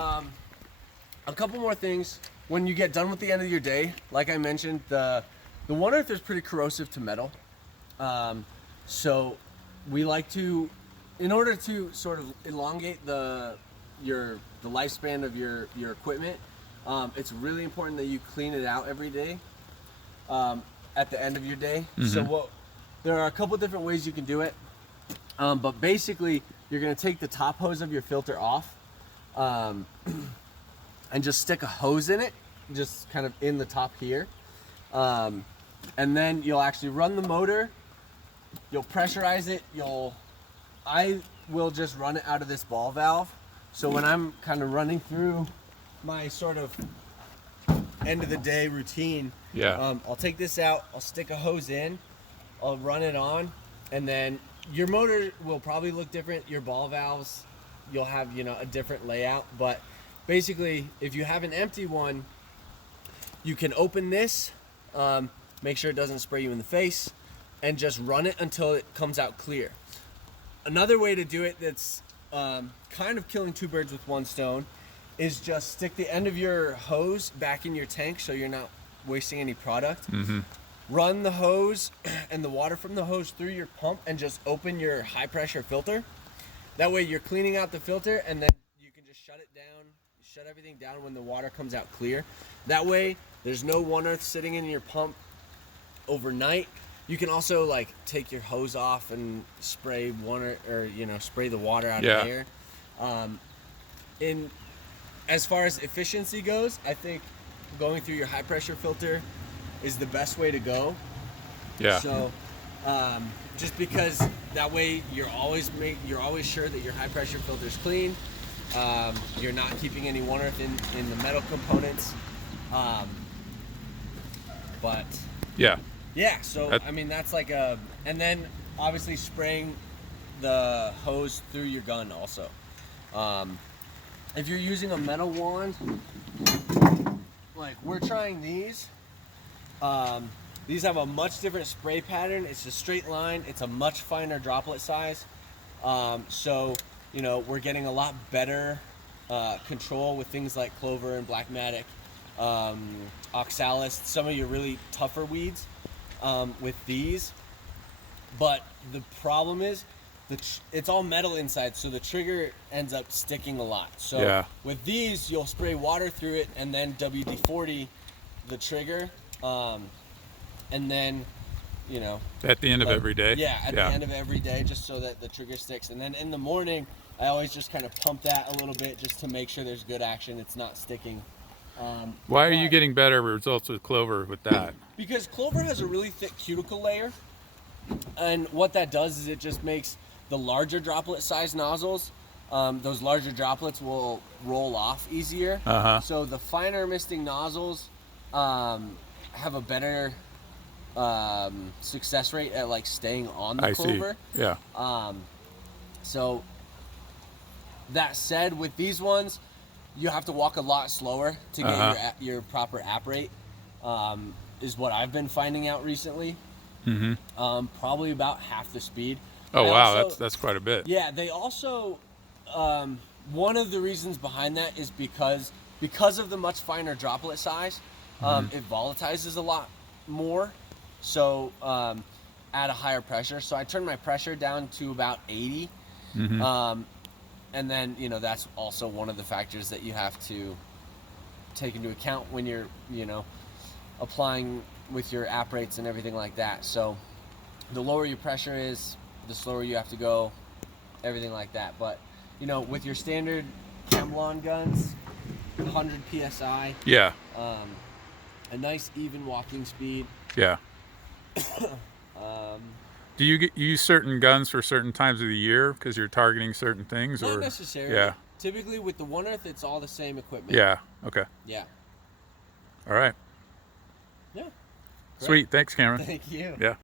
A couple more things. When you get done with the end of your day, like I mentioned, the One Earth is pretty corrosive to metal. So we like to, in order to sort of elongate the lifespan of your equipment, it's really important that you clean it out every day at the end of your day. So there are a couple different ways you can do it, but basically you're going to take the top hose of your filter off and just stick a hose in it, just kind of in the top here. And then you'll actually run the motor, you'll pressurize it, I will just run it out of this ball valve. So when I'm kind of running through my sort of end of the day routine, I'll take this out, I'll stick a hose in, I'll run it on, and then your motor will probably look different. Your ball valves, you'll have, a different layout, but basically if you have an empty one, you can open this, make sure it doesn't spray you in the face, and just run it until it comes out clear. Another way to do it that's kind of killing two birds with one stone is just stick the end of your hose back in your tank so you're not wasting any product. Run the hose and the water from the hose through your pump and just open your high pressure filter. That way you're cleaning out the filter, and then you can just shut it down, shut everything down when the water comes out clear. That way there's no One Earth sitting in your pump overnight. You can also take your hose off and spray spray the water out of there. As far as efficiency goes, I think going through your high pressure filter is the best way to go. So just because that way you're always sure that your high pressure filter is clean. You're not keeping any One Earth in the metal components. So I mean that's and then obviously spraying the hose through your gun also. If you're using a metal wand, like we're trying these have a much different spray pattern. It's a straight line. It's a much finer droplet size. So we're getting a lot better control with things like clover and black matic, oxalis, some of your really tougher weeds with these. But the problem is it's all metal inside, so the trigger ends up sticking a lot. So with these, you'll spray water through it and then WD-40 the trigger, and then at the end of every day. The end of every day, just so that the trigger sticks. And then in the morning, I always just kind of pump that a little bit just to make sure there's good action, it's not sticking. Why are you getting better results with clover with that? Because clover has a really thick cuticle layer, and what that does is it just makes the larger droplet size nozzles, those larger droplets will roll off easier. So the finer misting nozzles have a better success rate at staying on the clover. So that said, with these ones, you have to walk a lot slower to get your proper app rate, is what I've been finding out recently. Probably about half the speed. Oh wow, that's quite a bit. Yeah, they also one of the reasons behind that is because of the much finer droplet size, it volatilizes a lot more. So at a higher pressure. So I turn my pressure down to about 80. And then that's also one of the factors that you have to take into account when you're applying with your app rates and everything like that. So the lower your pressure is, the slower you have to go, everything like that. But with your standard Camlon guns, 100 psi, a nice even walking speed. Do you use certain guns for certain times of the year because you're targeting certain things? Not necessarily. Typically with the One Earth, it's all the same equipment. Okay. All right. Yeah. Sweet. Thanks, Cameron. Thank you.